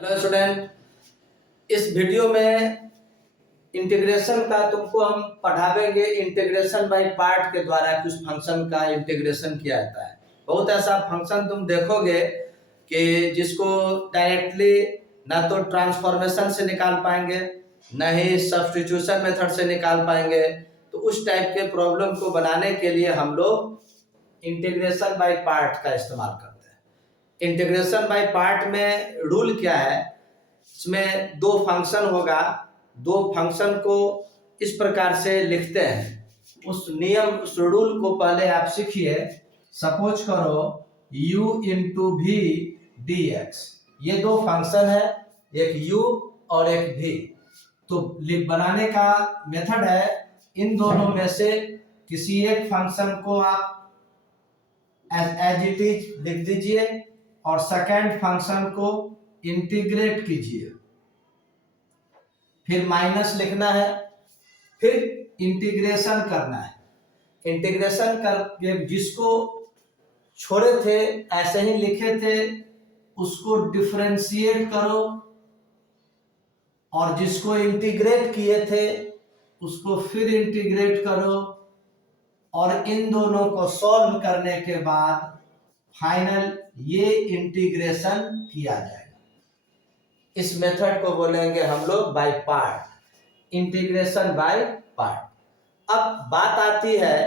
Hello student, इस video में integration का तुमको हम पढ़ावेंगे। इंटीग्रेशन बाय पार्ट के द्वारा कुछ फंक्शन का इंटीग्रेशन किया जाता है। बहुत ऐसा फंक्शन तुम देखोगे कि जिसको डायरेक्टली ना तो ट्रांसफॉर्मेशन से निकाल पाएंगे, न ही सब्स्टिट्यूशन मेथड से निकाल पाएंगे। तो उस टाइप के प्रॉब्लम को बनाने के लिए हम लोग इंटीग्रेशन बाय पार्ट का इस्तेमाल करते हैं। इंटीग्रेशन बाय पार्ट में रूल क्या है? इसमें दो फंक्शन होगा, दो फंक्शन को इस प्रकार से लिखते हैं। उस नियम, उस रूल को पहले आप सीखिए। सपोज करो u इंटू भी डी एक्स, ये दो फंक्शन है, एक u और एक v। तो बनाने का मेथड है, इन दोनों में से किसी एक फंक्शन को आप एज इट इज लिख दीजिए और सेकेंड फंक्शन को इंटीग्रेट कीजिए, फिर माइनस लिखना है, फिर इंटीग्रेशन करना है। इंटीग्रेशन करके जिसको छोड़े थे ऐसे ही लिखे थे उसको डिफरेंशिएट करो, और जिसको इंटीग्रेट किए थे उसको फिर इंटीग्रेट करो, और इन दोनों को सॉल्व करने के बाद फाइनल ये इंटीग्रेशन किया जाएगा। इस मेथड को बोलेंगे हम लोग by part, integration by part. अब बात आती है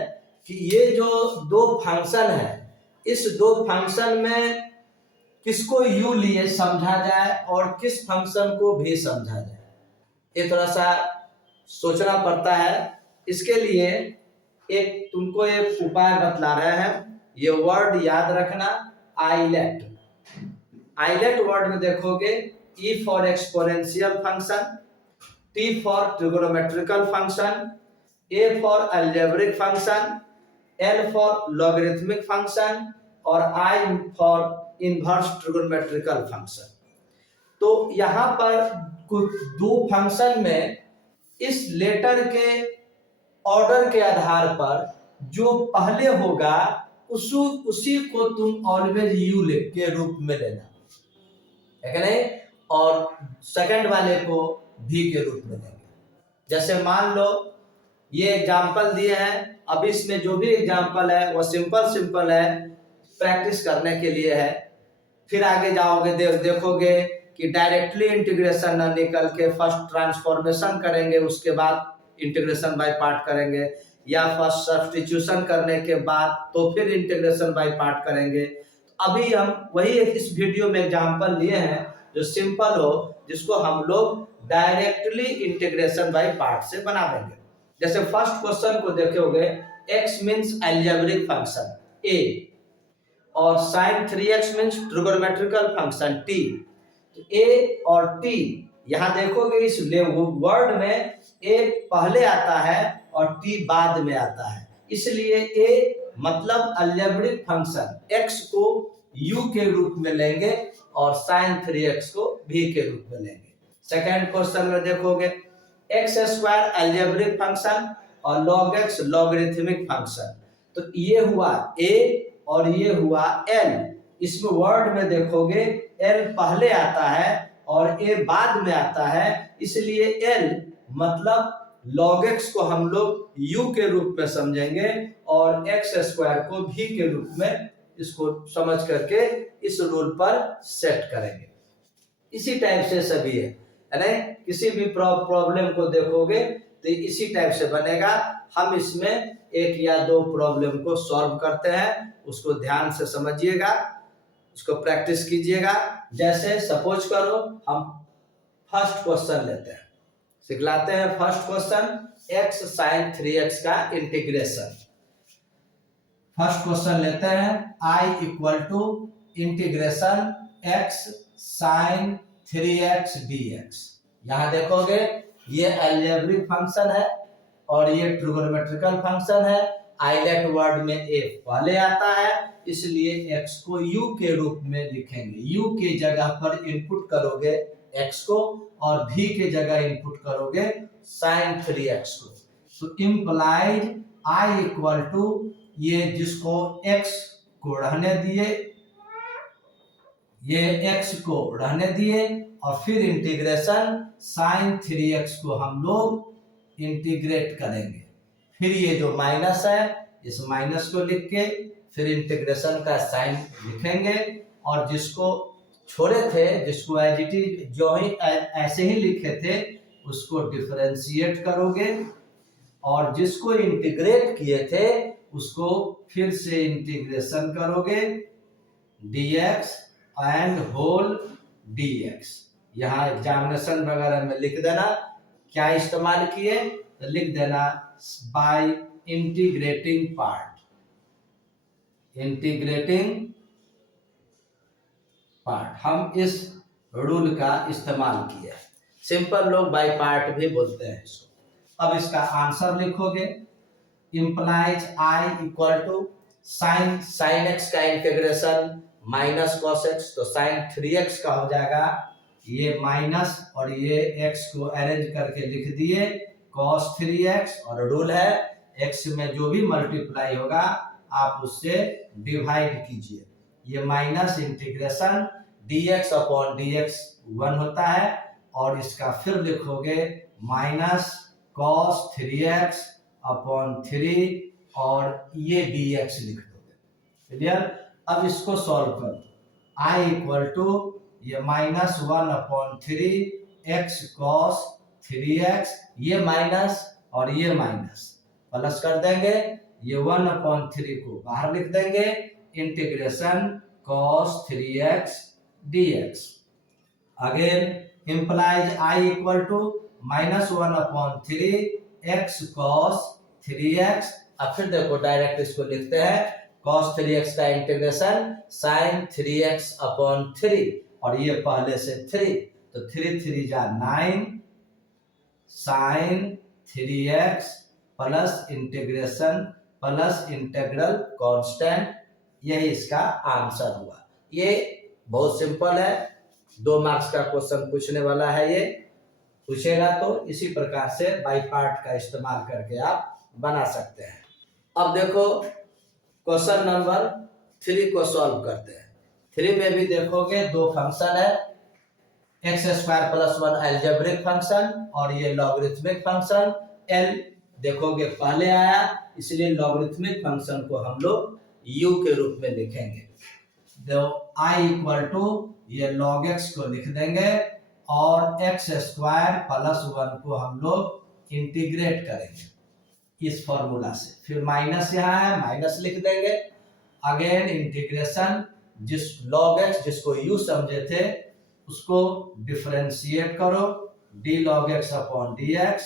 कि ये जो दो फंक्शन है, इस दो फंक्शन में किसको u लिए समझा जाए और किस फंक्शन को भी समझा जाए, ये थोड़ा सा सोचना पड़ता है। इसके लिए एक तुमको एक उपाय बतला रहे हैं, ये वर्ड याद रखना, आइलेट। आइलेट वर्ड में देखोगे E for exponential function, T for trigonometrical function, A for algebraic function, L for logarithmic function और I for inverse trigonometrical function. तो यहाँ पर कुछ दो फंक्शन में इस लेटर के ऑर्डर के आधार पर जो पहले होगा उसी को तुम ऑलवेज u के रूप में लेना है कि नहीं, और सेकंड वाले को v के रूप में लेंगे। जैसे मान लो ये एग्जाम्पल दिए हैं, अब इसमें जो भी एग्जाम्पल है वो सिंपल है, प्रैक्टिस करने के लिए है। फिर आगे जाओगे देखोगे कि डायरेक्टली इंटीग्रेशन न निकल के फर्स्ट ट्रांसफॉर्मेशन करेंगे, उसके बाद इंटीग्रेशन बाय पार्ट करेंगे, या फर्स्ट सब्स्टिट्यूशन करने के बाद तो फिर इंटीग्रेशन बाय पार्ट करेंगे। अभी हम वही इस वीडियो में एग्जाम्पल लिए हैं जो सिंपल हो, जिसको हम लोग डायरेक्टली इंटीग्रेशन बाय पार्ट से बना देंगे। जैसे फर्स्ट क्वेश्चन को देखोगे, x means algebraic function a और sin 3x means trigonometrical function t। a और t यहाँ देखोगे इस वर्ड में a पहले आता है और t बाद में आता है, इसलिए a मतलब अलजेब्रिक फंक्शन x को u के रूप में लेंगे और sin 3x को v के रूप में लेंगे। सेकेंड क्वेश्चन में देखोगे x स्क्वायर अलजेब्रिक फंक्शन और log x लॉगरिथमिक फंक्शन। तो ये हुआ a और ये हुआ l। इसमें वर्ड में देखोगे l पहले आता है और a बाद में आता है, इसलिए l मतलब log x को हम लोग u के रूप में समझेंगे और x स्क्वायर को v के रूप में इसको समझ करके इस रूल पर सेट करेंगे। इसी टाइप से सभी है ना, किसी भी प्रॉब्लम को देखोगे तो इसी टाइप से बनेगा। हम इसमें एक या दो प्रॉब्लम को सॉल्व करते हैं, उसको ध्यान से समझिएगा, उसको प्रैक्टिस कीजिएगा। जैसे सपोज करो हम फर्स्ट क्वेश्चन लेते हैं, सिखलाते हैं first question x sin 3x का इंटीग्रेशन। फर्स्ट क्वेश्चन लेते हैं, I equal to integration x sin 3x dx। यहाँ देखोगे ये अलजेब्रिक फंक्शन है और ये ट्रिगोनोमेट्रिकल फंक्शन है। आइलेट वर्ड में a पहले आता है, इसलिए x को u के रूप में लिखेंगे। u के जगह पर इनपुट करोगे x को और v के जगह इनपुट करोगे sin 3x को। तो इम्प्लाइज I इक्वल टू ये जिसको x को रहने दिए, ये x को रहने दिए और फिर इंटीग्रेशन sin 3x को हम लोग इंटीग्रेट करेंगे। फिर ये जो माइनस है इस माइनस को लिख के फिर इंटीग्रेशन का साइन लिखेंगे और जिसको छोड़े थे, जिसको एज इट इज जो ही ऐसे ही लिखे थे उसको डिफरेंशिएट करोगे और जिसको इंटीग्रेट किए थे उसको फिर से इंटीग्रेशन करोगे dx एंड होल dx। यहाँ एग्जामिनेशन वगैरह में लिख देना क्या इस्तेमाल किए, तो लिख देना by integrating part, integrating part हम इस रूल का इस्तेमाल किए। सिंपल लोग बाय पार्ट भी बोलते हैं इसको। अब इसका आंसर लिखोगे implies I equal to sine x का इंटीग्रेशन माइनस कॉस एक्स, तो साइन 3x का हो जाएगा ये माइनस और ये x को अरेंज करके लिख दिए cos 3x और रूल है x में जो भी मल्टीप्लाई होगा आप उससे डिवाइड कीजिए। ये minus integration dx upon dx 1 होता है और इसका फिर लिखोगे माइनस cos 3x अपॉन 3 और ये dx लिख दोगे। क्लियर। अब इसको सॉल्व करो। i इक्वल टू ये minus 1 upon 3 x cos 3x, ये माइनस और ये माइनस प्लस कर देंगे, ये 1 अपॉन 3 को बाहर लिख देंगे, integration cos 3x dx। Again implies i equal to minus 1 upon 3 x cos 3x। अब फिर देखो डायरेक्ट इसको लिखते हैं cos 3x का इंटीग्रेशन sin 3x अपॉन 3 और ये पहले से 3 तो 3 3 जा 9 sin 3x plus integration plus integral constant, यही इसका आंसर हुआ। ये बहुत सिंपल है, 2 मार्क्स का क्वेश्चन पूछने वाला है, ये पूछेगा तो इसी प्रकार से बाय पार्ट का इस्तेमाल करके आप बना सकते हैं। अब देखो क्वेश्चन नंबर 3 को सॉल्व करते हैं। 3 में भी देखोगे 2 फंक्शन है, x square plus 1 algebraic function और ये लॉगरिथमिक फंक्शन। एल देखोगे पहले आया इसलिए लॉगरिथमिक फंक्शन को हम लोग u के रूप में लिखेंगे। तो i इक्वल टू ये log x को लिख देंगे और एक्स स्क्वायर प्लस 1 को हम लोग इंटीग्रेट करेंगे इस फॉर्मूला से। फिर माइनस यहाँ है, माइनस लिख देंगे। अगेन इंटीग्रेशन जिस log x जिसको u समझे थे उसको डिफरेंशिएट करो d log x upon dx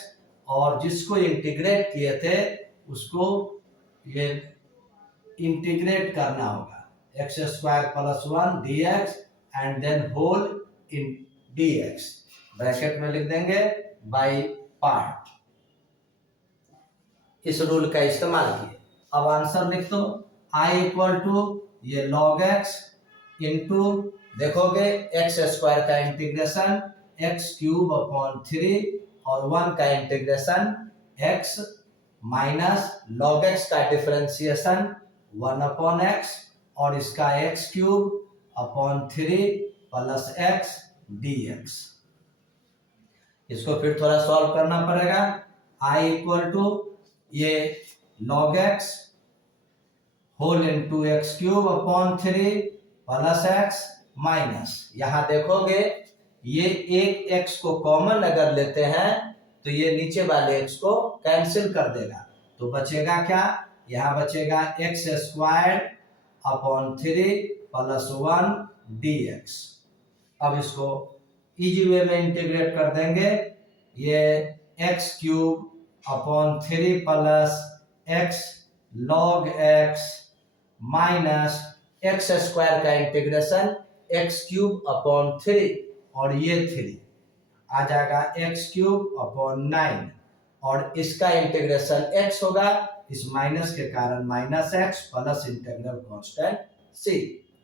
और जिसको इंटीग्रेट किए थे उसको ये इंटीग्रेट करना होगा x square plus 1 dx and then whole in dx, bracket में लिख देंगे बाय पार्ट। इस रूल का इस्तेमाल किए। अब आंसर लिख दो i इक्वल टू ये log x इंटू देखोगे एक्स स्क्वायर का इंटीग्रेशन एक्स क्यूब अपॉन 3 और 1 का integration x minus log x का डिफरेंशिएशन 1 अपॉन x और इसका x cube upon 3 plus x dx। इसको फिर थोड़ा सॉल्व करना पड़ेगा। i इक्वल टू ये log x whole into x cube upon 3 plus x minus, यहाँ देखोगे ये एक x को कॉमन अगर लेते हैं तो ये नीचे वाले x को कैंसिल कर देगा, तो बचेगा क्या, यहाँ बचेगा x square upon 3 plus 1 dx। अब इसको इजी वे में इंटीग्रेट कर देंगे, ये x cube upon 3 plus x log x minus x square का इंटीग्रेशन एक्स क्यूब अपॉन 3 और ये 3 आ जाएगा एक्स क्यूब अपॉन 9 और इसका इंटीग्रेशन x होगा, इस माइनस के कारण minus x plus integral constant c।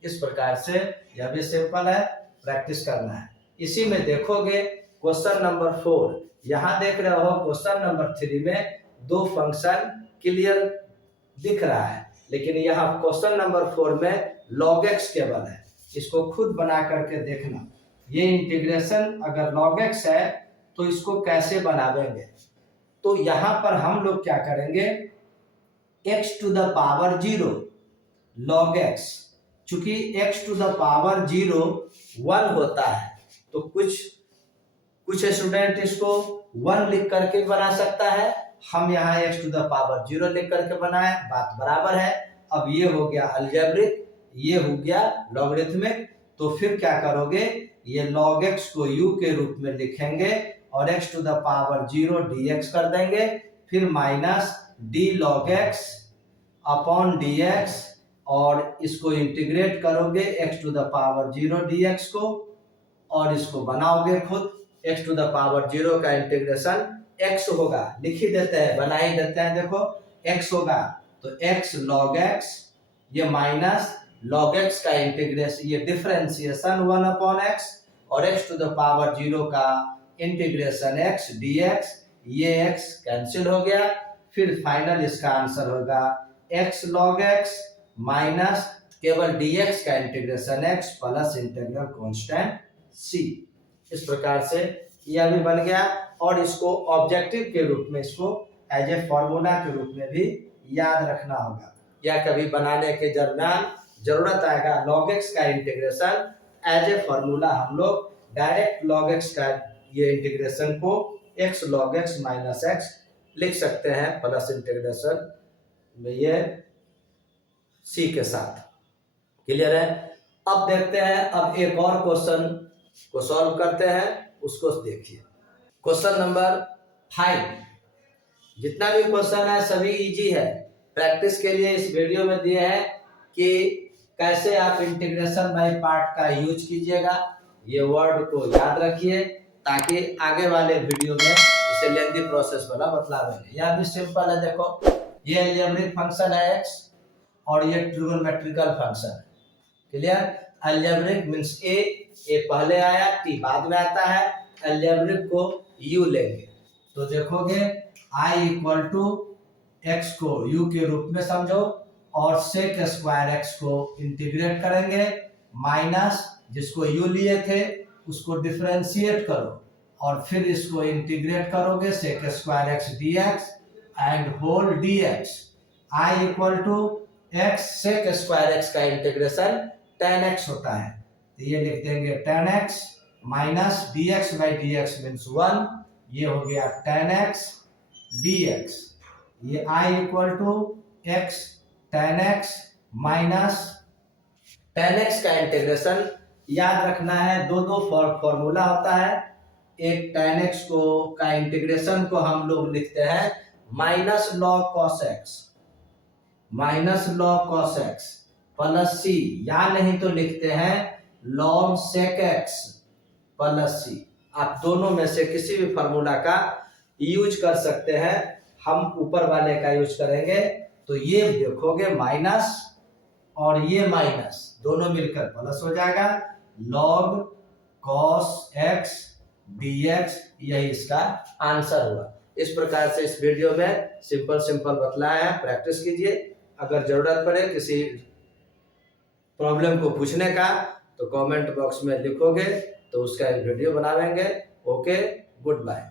इस प्रकार से यह भी सिंपल है, प्रैक्टिस करना है। इसी में देखोगे क्वेश्चन नंबर 4, यहाँ देख रहे हो क्वेश्चन नंबर 3 में 2 फंक्शन क्लियर दिख रहा है, लेकिन यहाँ क्वेश्चन नंबर 4 में log x केवल है। इसको खुद बना करके देखना। ये इंटीग्रेशन अगर log x है तो इसको कैसे बनावेंगे। तो यहां पर हम लोग क्या करेंगे, x to the power 0 log x, चूंकि x टू द पावर 0 1 होता है तो कुछ स्टूडेंट इसको 1 लिख करके बना सकता है, हम यहाँ x टू द पावर 0 लिख करके बनाए, बात बराबर है। अब ये हो गया अलजेब्रिक, ये हो गया लॉगरिथमिक। तो फिर क्या करोगे, ये log x को u के रूप में लिखेंगे और x to the power 0 dx कर देंगे, फिर minus d log x upon dx, और इसको इंटीग्रेट करोगे x to the power 0 dx को, और इसको बनाओगे खुद। x टू द पावर 0 का इंटीग्रेशन x होगा, लिख ही देते हैं, बना ही देते हैं, देखो x होगा तो x log x, ये माइनस log x का इंटीग्रेशन, ये डिफरेंशिएशन 1 अपॉन x, और x टू द पावर 0 का इंटीग्रेशन x dx, ये x कैंसिल हो गया। फिर फाइनल इसका आंसर होगा x log x माइनस केवल dx का integration x plus integral constant c। इस प्रकार से यह भी बन गया, और इसको ऑब्जेक्टिव के रूप में, इसको एज ए फॉर्मूला के रूप में भी याद रखना होगा, या कभी बनाने के दरमियान जरूरत आएगा log x का इंटीग्रेशन एज ए फॉर्मूला, हम लोग डायरेक्ट log x का ये इंटीग्रेशन को x log x minus x लिख सकते हैं प्लस इंटीग्रेशन में ये c के साथ। क्लियर है। अब देखते हैं, अब एक और क्वेश्चन को सॉल्व करते हैं, उसको देखिए। क्वेश्चन नंबर 5, जितना भी क्वेश्चन है सभी इजी है, प्रैक्टिस के लिए इस वीडियो में दिए हैं कि कैसे आप इंटीग्रेशन बाय पार्ट का यूज कीजिएगा। ये वर्ड को याद रखिए ताकि आगे वाले वीडियो में इसे लेंथी प्रोसेस वाला बतलावेंगे। यह भी सिंपल है, देखो ये अलजेब्रिक फंक्शन है x और ये ट्रिगोनोमेट्रिकल फंक्शन है। क्लियर। अलजेब्रिक मींस a पहले आया, t बाद में आता है, अलजेब्रिक को u लेंगे तो देखोगे i इक्वल टू x को u के रूप में समझो, और sec स्क्वायर x को इंटीग्रेट करेंगे, माइनस जिसको u लिए थे उसको डिफरेंशिएट करो, और फिर इसको इंटीग्रेट करोगे sec square x dx and whole dx, i equal to x sec square x का इंटीग्रेशन tan x होता है, तो ये लिख देंगे tan x minus dx by dx means 1, ये हो गया tan x dx, ये i equal to x tan x minus tan x का इंटीग्रेशन याद रखना है, दो फॉर्मूला होता है। एक tan x को का इंटीग्रेशन को हम लोग लिखते हैं minus log cos x, minus log cos x plus c, या नहीं तो लिखते हैं log sec x plus c। आप दोनों में से किसी भी फॉर्मूला का यूज कर सकते हैं, हम ऊपर वाले का यूज करेंगे। तो ये देखोगे माइनस और ये माइनस दोनों मिलकर प्लस हो जाएगा, log cos x dx, यही इसका आंसर हुआ। इस प्रकार से इस वीडियो में सिंपल बतलाया है, प्रैक्टिस कीजिए। अगर जरूरत पड़े किसी प्रॉब्लम को पूछने का तो कमेंट बॉक्स में लिखोगे तो उसका एक वीडियो बनावेंगे। Okay, good bye.